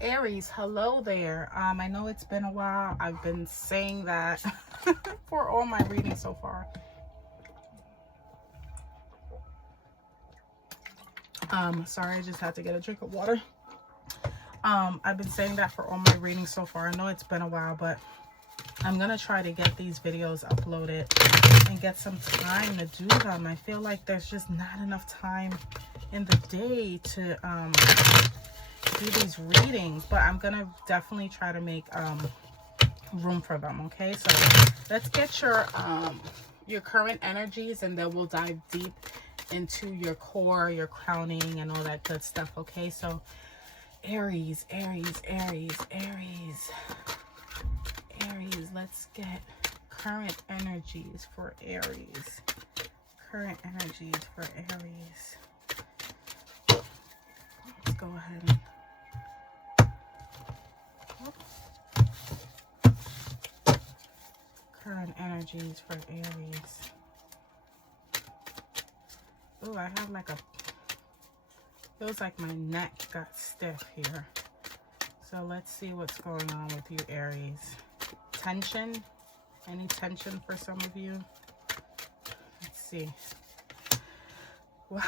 Aries, hello there. I know it's been a while. I've been saying that for all my readings so far. Sorry, I just had to get a drink of water. I've been saying that for all my readings so far. I know it's been a while, but I'm gonna try to get these videos uploaded and get some time to do them. I feel like there's just not enough time in the day to do these readings, but I'm gonna definitely try to make room for them. Okay, so let's get your current energies, and then we'll dive deep into your core, your crowning, and all that good stuff. Okay, so Aries, Aries, Aries, Aries, Aries. Let's get current energies for Aries. Current energies for Aries. Let's go ahead and current energies for Aries. Oh, I have like feels like my neck got stiff here. So let's see what's going on with you, Aries. Tension? Any tension for some of you? Let's see. Well,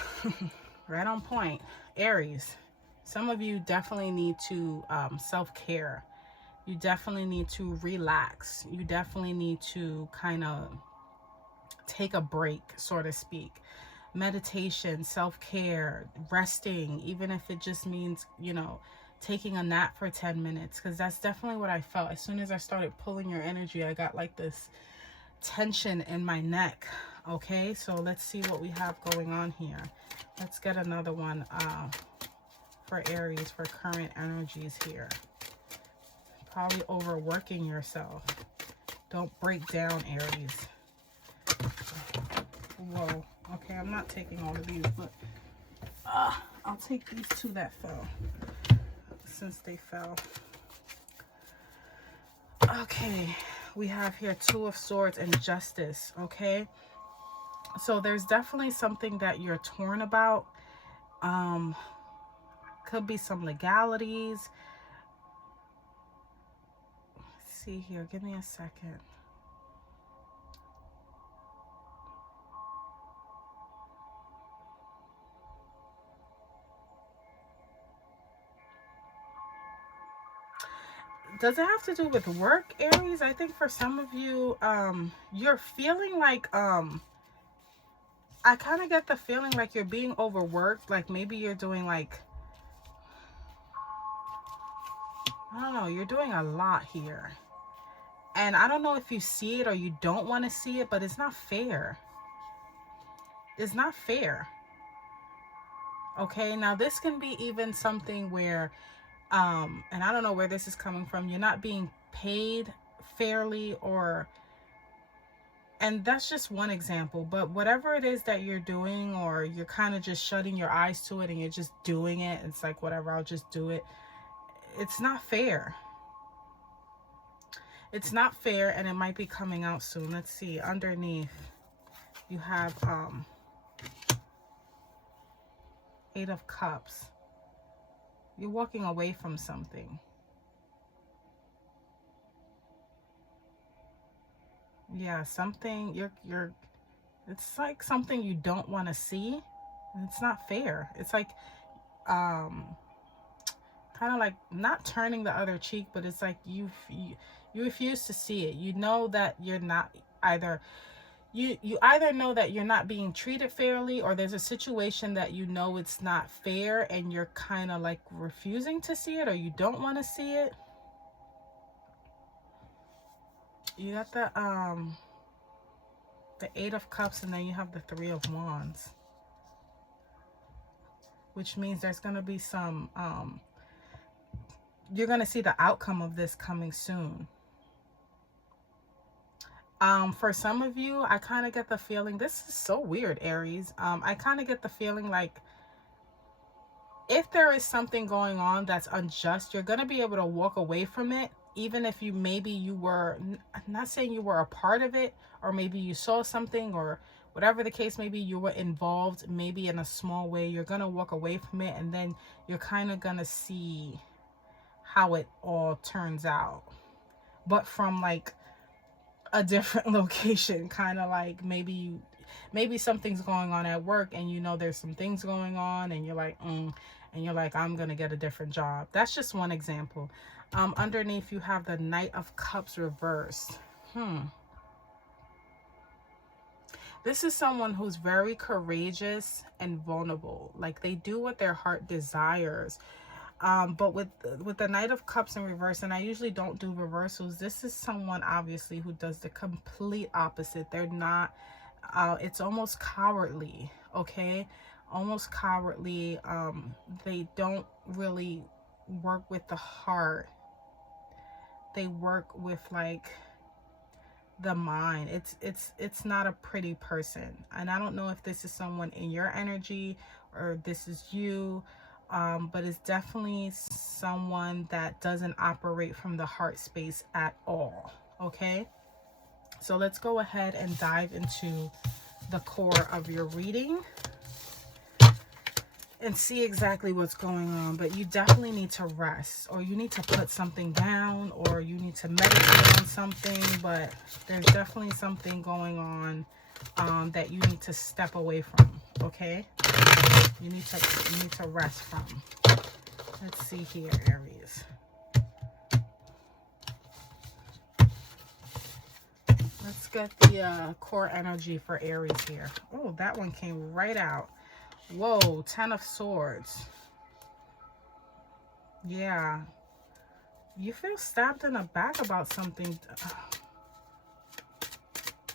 right on point. Aries, some of you definitely need to self-care. You definitely need to relax. You definitely need to kind of take a break, so to speak. Meditation, self-care, resting, even if it just means, you know, taking a nap for 10 minutes, because that's definitely what I felt. As soon as I started pulling your energy, I got like this tension in my neck. Okay, so let's see what we have going on here. Let's get another one for Aries for current energies here. Probably overworking yourself. Don't break down, Aries. Whoa. Okay, I'm not taking all of these, but I'll take these two that fell, since they fell. Okay, we have here Two of Swords and Justice. Okay, so there's definitely something that you're torn about. Could be some legalities. Let's see here, give me a second. Does it have to do with work, Aries? I think for some of you, you're feeling like, I kind of get the feeling like you're being overworked. Like maybe you're doing like, I don't know, you're doing a lot here. And I don't know if you see it or you don't want to see it, but it's not fair. It's not fair. Okay, now this can be even something where, and I don't know where this is coming from, you're not being paid fairly, or, and that's just one example, but whatever it is that you're doing, or you're kind of just shutting your eyes to it and you're just doing it, it's like, whatever, I'll just do it. It's not fair. It's not fair, and it might be coming out soon. Let's see, underneath you have Eight of Cups. You're walking away from something. Yeah, something you're it's like something you don't want to see, and it's not fair. It's like kind of like not turning the other cheek, but it's like you refuse to see it. You know that you're not either you either know that you're not being treated fairly, or there's a situation that you know it's not fair and you're kind of like refusing to see it, or you don't want to see it. You got the Eight of Cups, and then you have the Three of Wands, which means there's going to be some you're going to see the outcome of this coming soon. For some of you, I kind of get the feeling, this is so weird, Aries. I kind of get the feeling like if there is something going on that's unjust, you're going to be able to walk away from it, even if you were, I'm not saying you were a part of it, or maybe you saw something, or whatever the case may be, you were involved maybe in a small way. You're going to walk away from it, and then you're kind of going to see how it all turns out, but from like a different location. Kind of like maybe something's going on at work, and you know there's some things going on, and you're like and you're like, I'm gonna get a different job. That's just one example. Underneath you have the Knight of Cups reversed. This is someone who's very courageous and vulnerable. Like, they do what their heart desires. But with the Knight of Cups in reverse, and I usually don't do reversals, this is someone obviously who does the complete opposite. They're not, it's almost cowardly, okay? Almost cowardly. They don't really work with the heart. They work with like the mind. It's not a pretty person. And I don't know if this is someone in your energy or this is you. But it's definitely someone that doesn't operate from the heart space at all. Okay, so let's go ahead and dive into the core of your reading and see exactly what's going on. But you definitely need to rest, or you need to put something down, or you need to meditate on something. But there's definitely something going on that you need to step away from. Okay, you need to rest from. Let's see here, Aries. Let's get the core energy for Aries here. Oh, that one came right out. Whoa, 10 of Swords. Yeah. You feel stabbed in the back about something.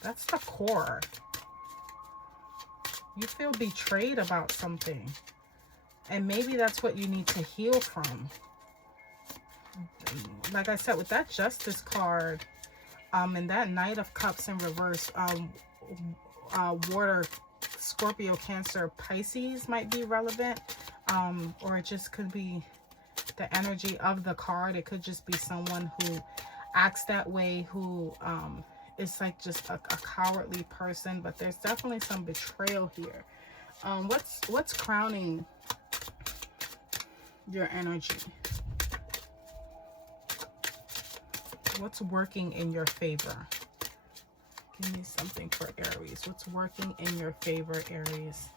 That's the core. You feel betrayed about something. And maybe that's what you need to heal from. Like I said, with that Justice card, and that Knight of Cups in reverse, water, Scorpio, Cancer, Pisces might be relevant. Or it just could be the energy of the card. It could just be someone who acts that way, who is like just a cowardly person. But there's definitely some betrayal here. What's crowning your energy? What's working in your favor? Give me something for Aries. What's working in your favor, Aries?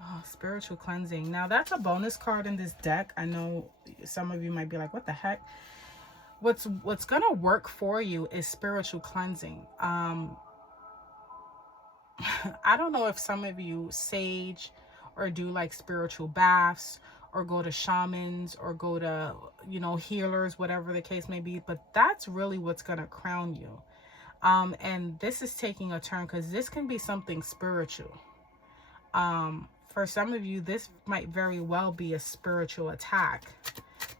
Oh, spiritual cleansing. Now, that's a bonus card in this deck. I know some of you might be like, what the heck? What's gonna work for you is spiritual cleansing. I don't know if some of you sage or do like spiritual baths or go to shamans or go to, you know, healers, whatever the case may be, but that's really what's going to crown you. And this is taking a turn because this can be something spiritual. For some of you, this might very well be a spiritual attack,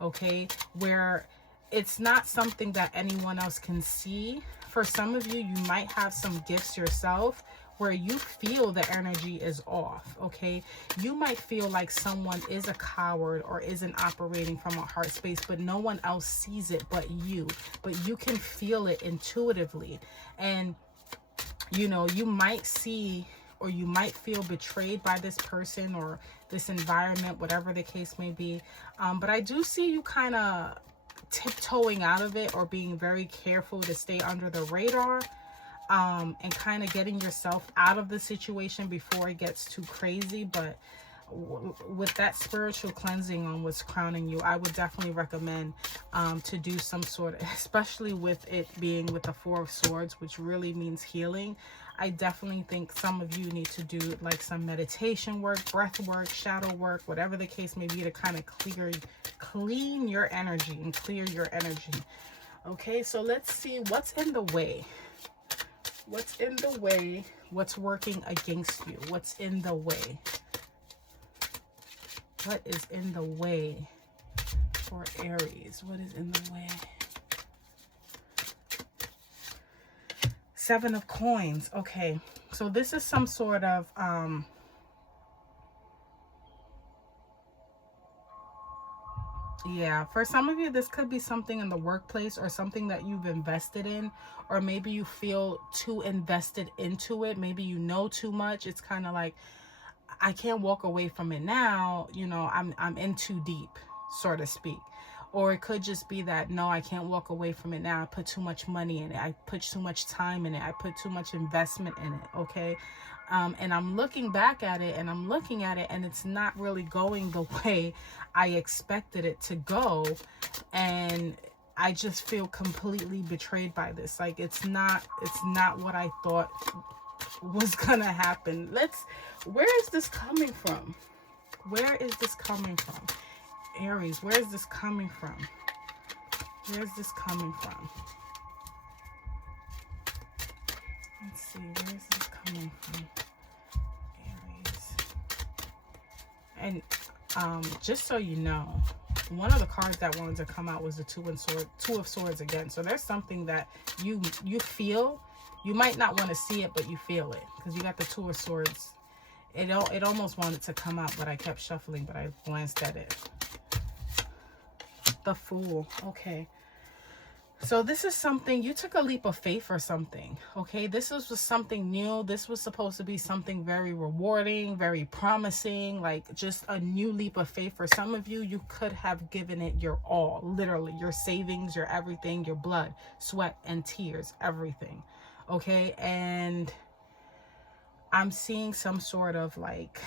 okay, where it's not something that anyone else can see. For some of you, you might have some gifts yourself where you feel the energy is off, okay? You might feel like someone is a coward or isn't operating from a heart space, but no one else sees it but you. But you can feel it intuitively. And, you know, you might see or you might feel betrayed by this person or this environment, whatever the case may be. But I do see you kind of tiptoeing out of it or being very careful to stay under the radar. And kind of getting yourself out of the situation before it gets too crazy. But with that spiritual cleansing on what's crowning you, I would definitely recommend to do some sort of, especially with it being with the Four of Swords, which really means healing. I definitely think some of you need to do like some meditation work, breath work, shadow work, whatever the case may be, to kind of clean your energy and clear your energy. Okay, so let's see what's in the way. What's in the way? What's working against you? What's in the way? What is in the way for Aries? What is in the way? Seven of Coins. Okay, so this is some sort of yeah, for some of you, this could be something in the workplace or something that you've invested in, or maybe you feel too invested into it. Maybe you know too much. It's kind of like, I can't walk away from it now. You know, I'm in too deep, so to speak. Or it could just be that, no, I can't walk away from it now. I put too much money in it. I put too much time in it. I put too much investment in it. Okay. And I'm looking back at it, and I'm looking at it, and it's not really going the way I expected it to go. And I just feel completely betrayed by this. Like, it's not what I thought was gonna happen. Where is this coming from? Where is this coming from? Aries, where is this coming from? Where is this coming from? Let's see, where is this coming from? Aries. And just so you know, one of the cards that wanted to come out was the Two of Swords again. So there's something that you feel. You might not want to see it, but you feel it, because you got the Two of Swords. It almost wanted to come out, but I kept shuffling, but I glanced at it. The Fool. Okay. So this is something, you took a leap of faith or something. Okay. This was something new. This was supposed to be something very rewarding, very promising, like just a new leap of faith. For some of you, you could have given it your all, literally your savings, your everything, your blood, sweat, and tears, everything. Okay. And I'm seeing some sort of like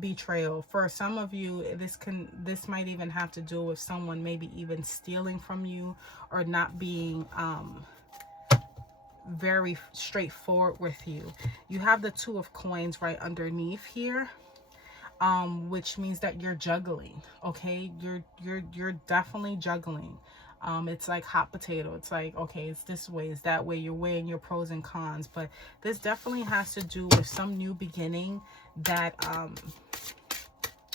betrayal. For some of you, this might even have to do with someone maybe even stealing from you, or not being very straightforward with you. You have the Two of Coins right underneath here, which means that you're juggling. Okay, you're definitely juggling. It's like hot potato. It's like, okay, it's this way, it's that way. You're weighing your pros and cons. But this definitely has to do with some new beginning that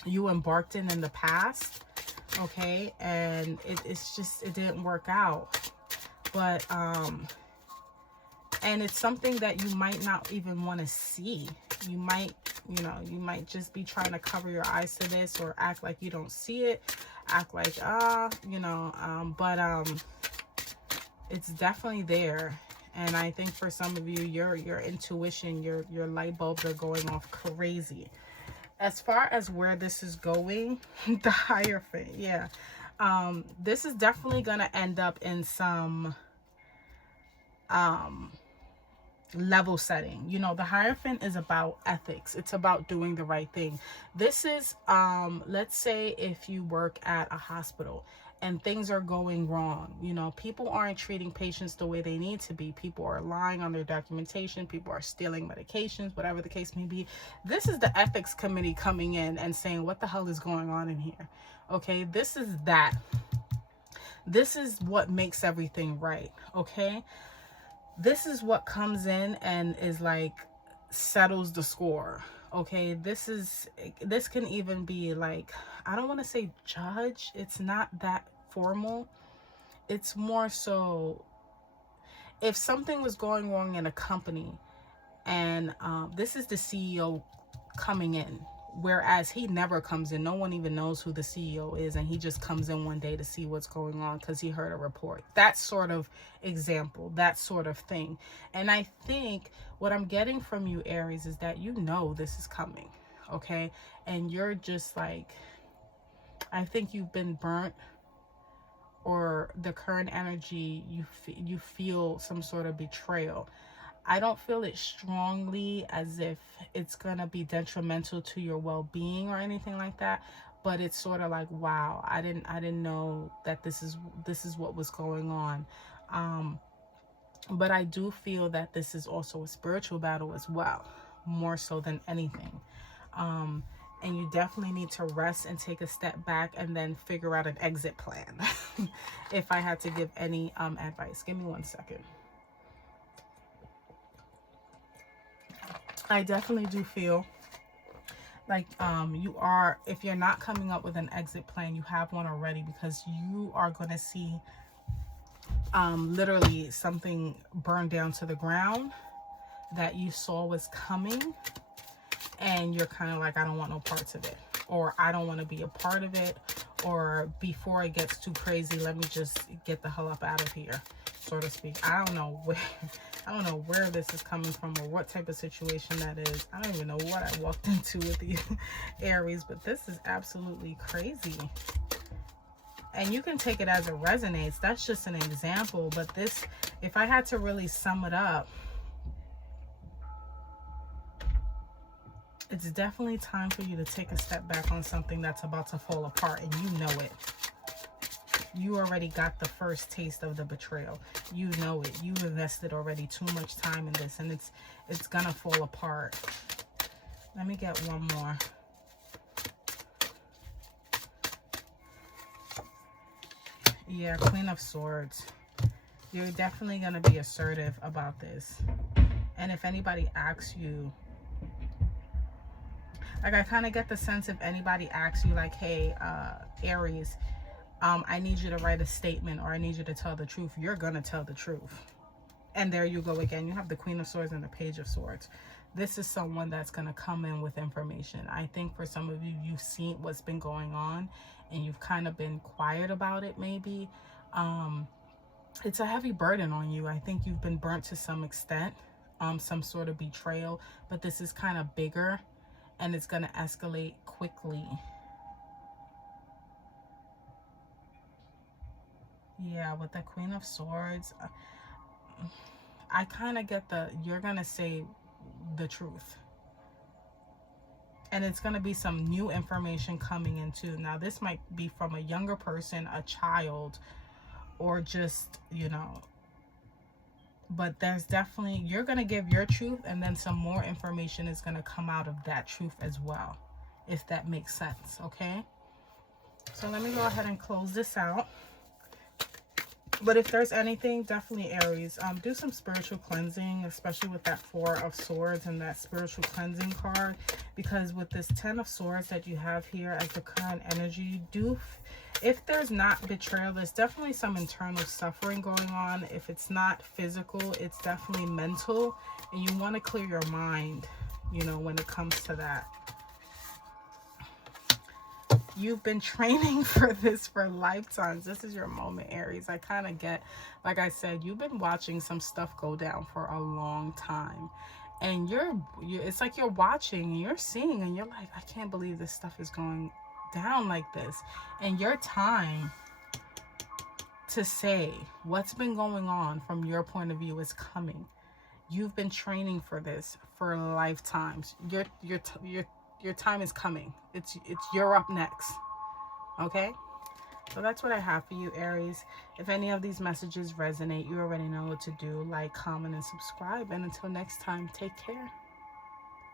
you embarked in the past. Okay, and it's just, it didn't work out. But and it's something that you might not even want to see. You might, you know, you might just be trying to cover your eyes to this, or act like you don't see it, act like you know, but it's definitely there. And I think for some of you, your intuition, your light bulbs are going off crazy. As far as where this is going, the Hierophant, yeah, this is definitely gonna end up in some level setting. You know, the Hierophant is about ethics. It's about doing the right thing. This is let's say if you work at a hospital and things are going wrong, you know, people aren't treating patients the way they need to be. People are lying on their documentation, people are stealing medications, whatever the case may be. This is the ethics committee coming in and saying, what the hell is going on in here? Okay, this is that. This is what makes everything right. Okay, this is what comes in and is like, settles the score. Okay, this can even be like, I don't want to say judge. It's not that formal. It's more so, if something was going wrong in a company, and this is the CEO coming in, whereas he never comes in. No one even knows who the CEO is, and he just comes in one day to see what's going on because he heard a report. That sort of example, that sort of thing. And I think what I'm getting from you, Aries, is that you know this is coming, okay? And you're just like, I think you've been burnt, or the current energy, you feel some sort of betrayal. I don't feel it strongly as if it's gonna be detrimental to your well-being or anything like that, but it's sort of like, wow, I didn't know that this is what was going on. But I do feel that this is also a spiritual battle as well, more so than anything. And you definitely need to rest and take a step back and then figure out an exit plan. If I had to give any advice. Give me 1 second. I definitely do feel like you are, if you're not coming up with an exit plan, you have one already, because you are going to see literally something burned down to the ground that you saw was coming, and you're kind of like, I don't want no parts of it, or I don't want to be a part of it, or before it gets too crazy, let me just get the hell up out of here. so to speak. I don't know where this is coming from or what type of situation that is. I don't even know what I walked into with you, Aries, but this is absolutely crazy. And you can take it as it resonates. That's just an example. But this, if I had to really sum it up, it's definitely time for you to take a step back on something that's about to fall apart, and you know it. You already got the first taste of the betrayal. You know it. You've invested already too much time in this, and it's gonna fall apart. Let me get one more. Yeah, Queen of Swords. You're definitely gonna be assertive about this. And if anybody asks you, like, I kind of get the sense if anybody asks you, like, hey, Aries, I need you to write a statement, or I need you to tell the truth, you're going to tell the truth. And there you go again. You have the Queen of Swords and the Page of Swords. This is someone that's going to come in with information. I think for some of you, you've seen what's been going on, and you've kind of been quiet about it, maybe. It's a heavy burden on you. I think you've been burnt to some extent, some sort of betrayal. But this is kind of bigger, and it's going to escalate quickly. Yeah, with the Queen of Swords, I kind of get you're going to say the truth. And it's going to be some new information coming in too. Now, this might be from a younger person, a child, or just, you know. But there's definitely, you're going to give your truth, and then some more information is going to come out of that truth as well, if that makes sense, okay? So let me go ahead and close this out. But if there's anything, definitely Aries, do some spiritual cleansing, especially with that 4 of Swords and that spiritual cleansing card. Because with this 10 of Swords that you have here as the current energy, if there's not betrayal, there's definitely some internal suffering going on. If it's not physical, it's definitely mental. And you want to clear your mind, you know, when it comes to that. You've been training for this for lifetimes. This is your moment, Aries. I kind of get, like I said, you've been watching some stuff go down for a long time. And it's like you're watching, you're seeing, and you're like, I can't believe this stuff is going down like this. And your time to say what's been going on from your point of view is coming. You've been training for this for lifetimes. Your time is coming. You're up next. Okay? So that's what I have for you, Aries. If any of these messages resonate, you already know what to do. Like, comment, and subscribe. And until next time, take care.